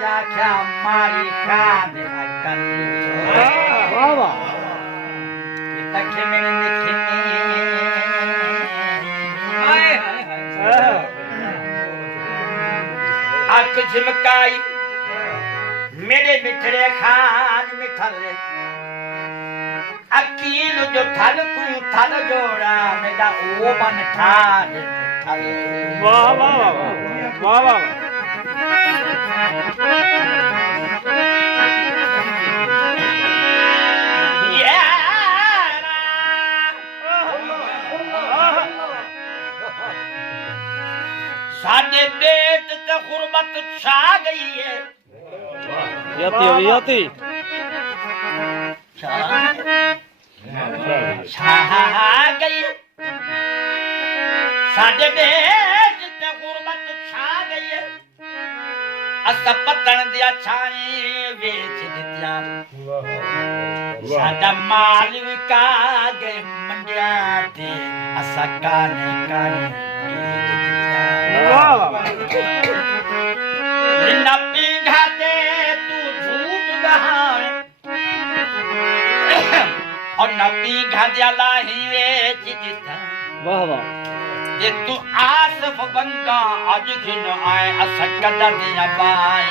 या क्या मारी खान लगन वाह वाह तक में लिखने आंख झिमकाई मेरे मिठड़े खान मिठल अकील जो थल को थल जोड़ा मेरा ओ मन ठार थल वाह वाह वाह वाह वाह साडे बेट ते गुरबत छा गई है यति छा गई साडे बेट ते गुरबत छा गई है अस पतन दिया छाई वेच दित्या साडा माल विका गए मंडिया ते अस काने काने न पीघा दे तू झूठ दहावे और न पीघा दिया लाही वेच दिता वाह वाह ये तू आसफ बंगा आज दिन आए अस कदर दिया बाई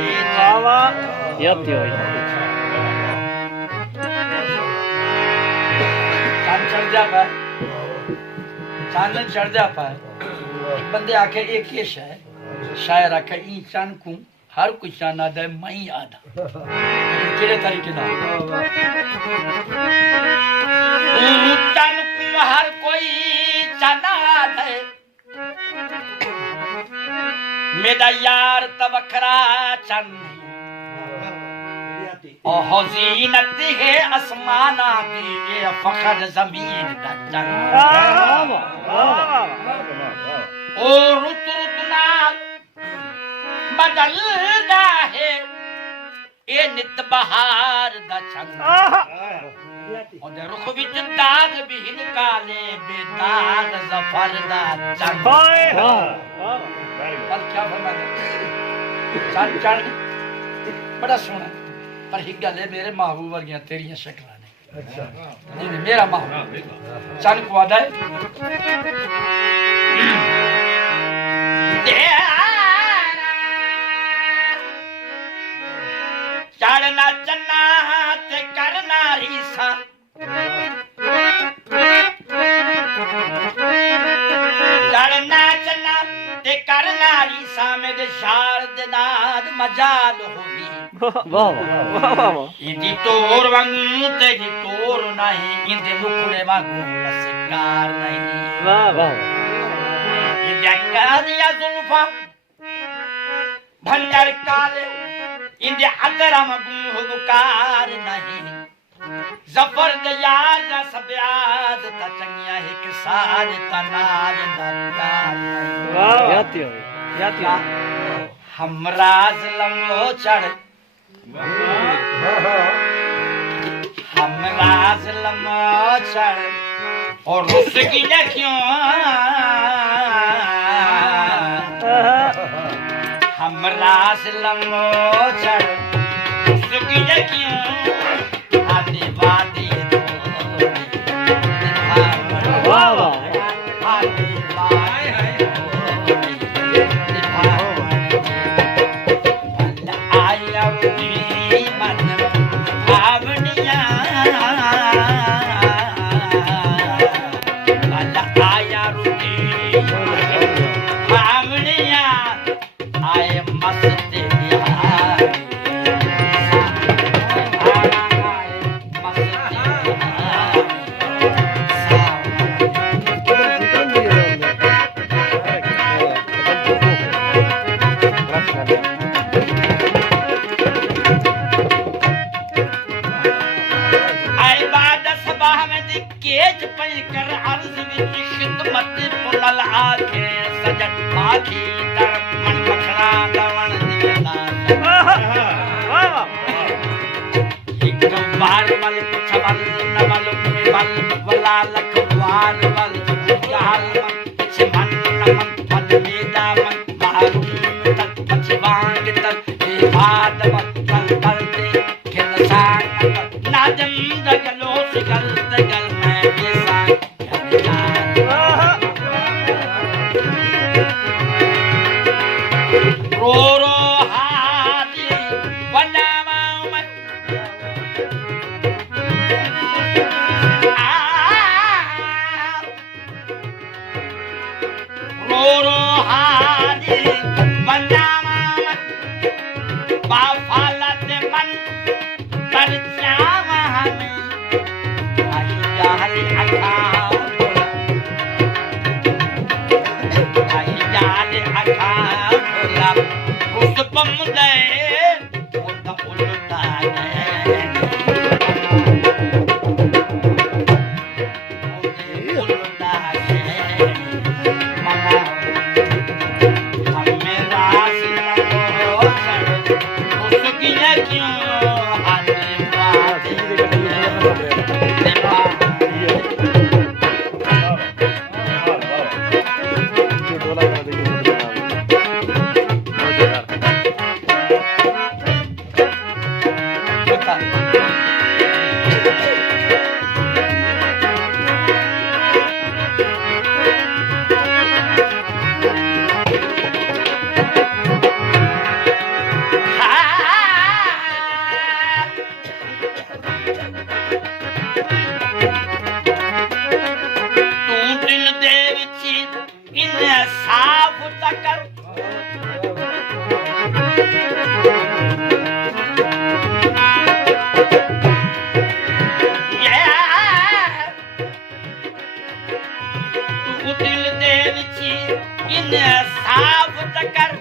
वेच वाह वाह यति चांद चढ़ जा पर चांद चढ़ जा पर एक बंदे आखे एक ये शायर आखे ई चांद को हर कोई चांद आदा है मई आदा किड़े तरीके ना चांद को हर कोई चांद आदा है मेरा यार तवखरा चांद ओ हज़ीनत है आसमाना की ये फखर जमीन दा चांद ओ रुत रुत नाल बदलदा है ए नित बहार दा चंद ओ दे रुख विच दाग भी निकाले बेदाग ज़फर दा चंद पर क्या फरमाते चंद चंद बड़ा सोहना पर एक गल है मेरे महबूब वर्गियां तेरियां शक्लां ने अच्छा नहीं मेरा महबूब चंद को आदा है चढ़ना चन्ना ते करना रीसा चढ़ना चन्ना ते करना रीसा मेरे शार दे नाद मजाल होगी वाह वाह वाह इंदी तोर वांगू तेरी तोर नहीं इंदे मुखड़े वांगू लसकार नहीं वाह वाह कालिया जुल्फा भंडर काले इंदे अदरम गुकार नहीं जफर दे यार दा सब्याद ता चंगिया एक साज तनाज नकार वाह यति हमराज लंगो चढ़ हमराज लंगो चढ़ और रुस की न क्यों हमरा से लंगो चढ़ सुखी न क्यों आदि वादी वाह वाह आदि वादी आया रुची मन भावनिया आया रुची भावनिया आए मस्त बिहारी केज पई कर अर्ज विच खिदमत पुनल आखे सजन माखी तर मन मखना दवण दिला एक बार वल छवल नवल वल वला लखवान वल जाल मन छमन मन मन मेदा मन मारून तक पछवांग तक दे उल्टा उल्टा साफ कर